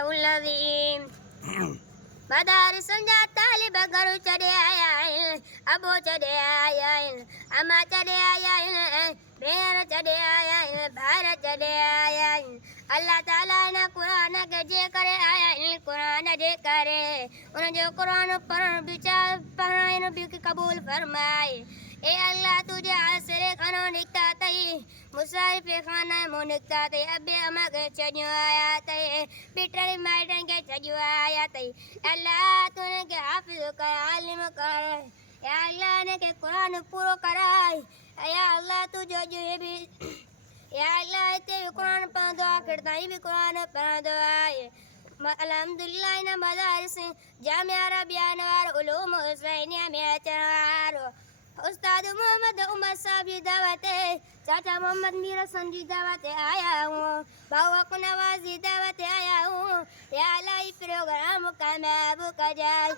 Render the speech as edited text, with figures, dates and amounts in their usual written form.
العظيم مدارس طالب غرو چڑے آیا ابو چڑے آیا اما چڑے آیا بیر چڑے آیا بھار چڑے آیا اللہ تعالیٰ نے قرآن کے جے کرے آیا قرآن جے کرے ان جو قرآن پڑھن بچار پڑھائن بھی قبول فرمائے اے اللہ تجھے آسرے خانو نکتا تئی مسائف خانہ مو نکتا تئی ابے اما کے چڑھو آیا تئی بیٹر مائٹن کے چڑھو آیا تئی اللہ تو نے کے حافظ کر عالم کر یا اللہ نے کے قرآن پورو کرائے یا اللہ تجھے جو بھی یا اللہ تیرے قرآن پڑھ دعا کرتا ہی بھی قرآن پڑھ دعائے الحمدللہ ان مدارس جامعہ عربیہ انوار علوم حسینیہ میں چنوار استاد محمد عمر صاحب کی دعوت ہے چاچا محمد میر حسن کی دعوت آیا ہوں باوا کو نوازی دعوت آیا ہوں یا اللہ پروگرام کامیاب کر جائے